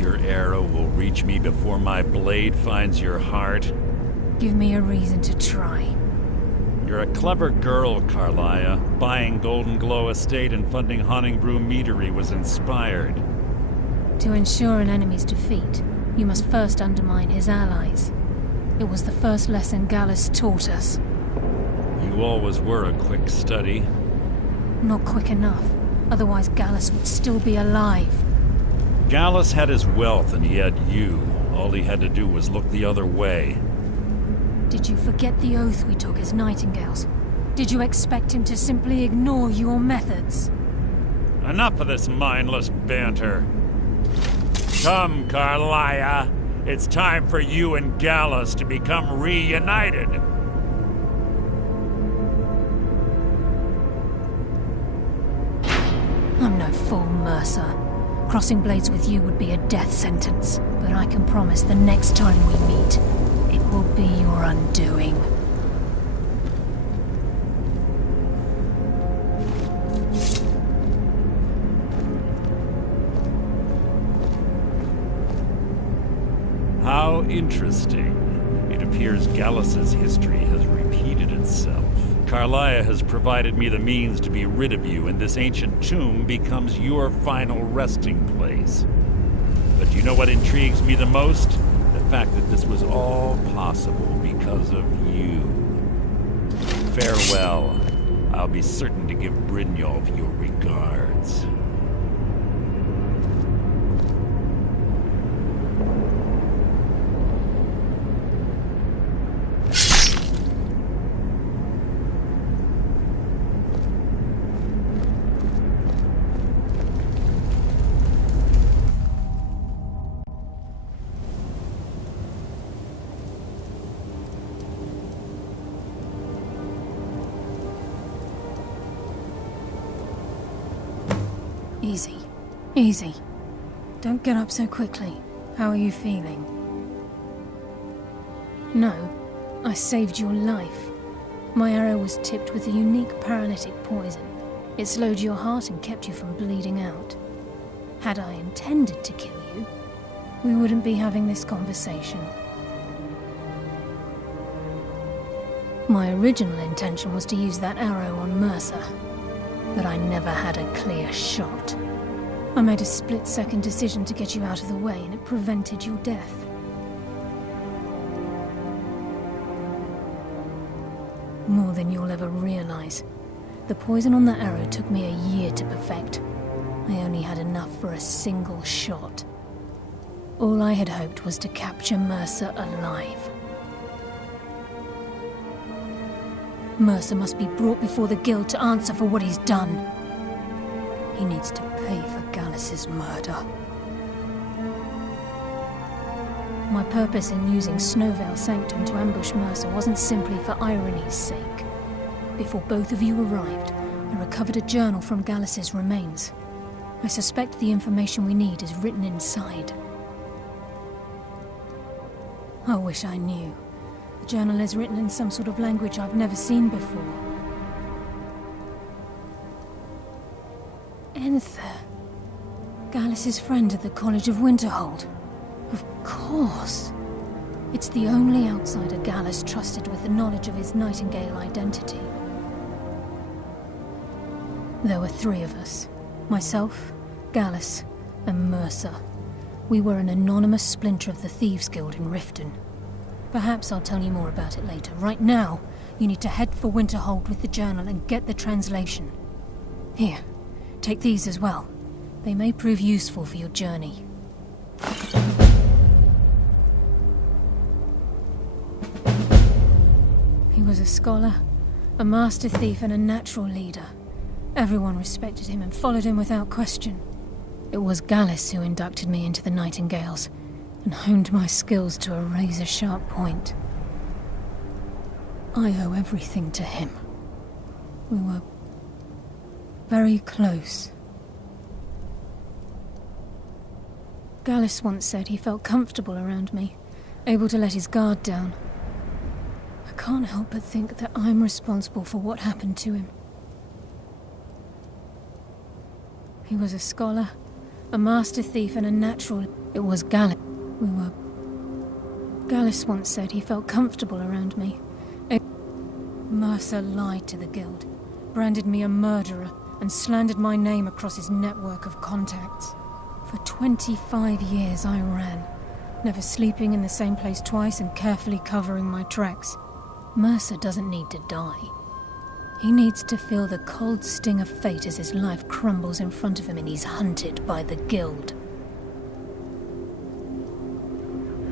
your arrow will reach me before my blade finds your heart? Give me a reason to try. You're a clever girl, Karliah. Buying Golden Glow Estate and funding Honningbrew Meadery was inspired. To ensure an enemy's defeat, you must first undermine his allies. It was the first lesson Gallus taught us. You always were a quick study. Not quick enough. Otherwise Gallus would still be alive. Gallus had his wealth and he had you. All he had to do was look the other way. Did you forget the oath we took as Nightingales? Did you expect him to simply ignore your methods? Enough of this mindless banter. Come, Karliah. It's time for you and Gallus to become reunited. I'm no fool, Mercer. Crossing blades with you would be a death sentence, but I can promise the next time we meet, it will be your undoing. How interesting. It appears Gallus's history has repeated itself. Karliah has provided me the means to be rid of you, and this ancient tomb becomes your final resting place. But you know what intrigues me the most? The fact that this was all possible because of you. Farewell. I'll be certain to give Brynjolf your regards. Easy. Easy. Don't get up so quickly. How are you feeling? No, I saved your life. My arrow was tipped with a unique paralytic poison. It slowed your heart and kept you from bleeding out. Had I intended to kill you, we wouldn't be having this conversation. My original intention was to use that arrow on Mercer, but I never had a clear shot. I made a split-second decision to get you out of the way, and it prevented your death. More than you'll ever realize. The poison on that arrow took me a year to perfect. I only had enough for a single shot. All I had hoped was to capture Mercer alive. Mercer must be brought before the Guild to answer for what he's done. He needs to pay for Gallus's murder. My purpose in using Snow Veil Sanctum to ambush Mercer wasn't simply for irony's sake. Before both of you arrived, I recovered a journal from Gallus's remains. I suspect the information we need is written inside. I wish I knew. The journal is written in some sort of language I've never seen before. Enther. Gallus's friend at the College of Winterhold. Of course. It's the only outsider Gallus trusted with the knowledge of his Nightingale identity. There were 3 of us. Myself, Gallus, and Mercer. We were an anonymous splinter of the Thieves' Guild in Riften. Perhaps I'll tell you more about it later. Right now, you need to head for Winterhold with the journal and get the translation. Here, take these as well. They may prove useful for your journey. He was a scholar, a master thief, and a natural leader. Everyone respected him and followed him without question. It was Gallus who inducted me into the Nightingales, and honed my skills to a razor-sharp point. I owe everything to him. We were very close. Gallus once said he felt comfortable around me, able to let his guard down. I can't help but think that I'm responsible for what happened to him. He was a scholar, A master thief and a natural... It was Gallus. Gallus once said he felt comfortable around me. Mercer lied to the Guild, branded me a murderer, and slandered my name across his network of contacts. For 25 years I ran, never sleeping in the same place twice and carefully covering my tracks. Mercer doesn't need to die. He needs to feel the cold sting of fate as his life crumbles in front of him and he's hunted by the Guild.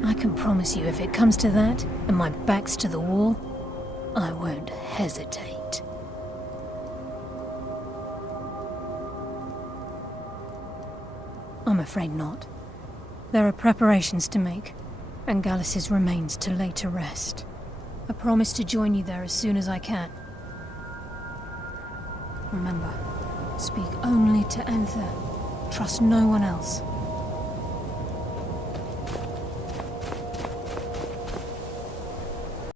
I can promise you, if it comes to that, and my back's to the wall, I won't hesitate. I'm afraid not. There are preparations to make, and Gallus's remains to lay to rest. I promise to join you there as soon as I can. Remember, speak only to Anther. Trust no one else.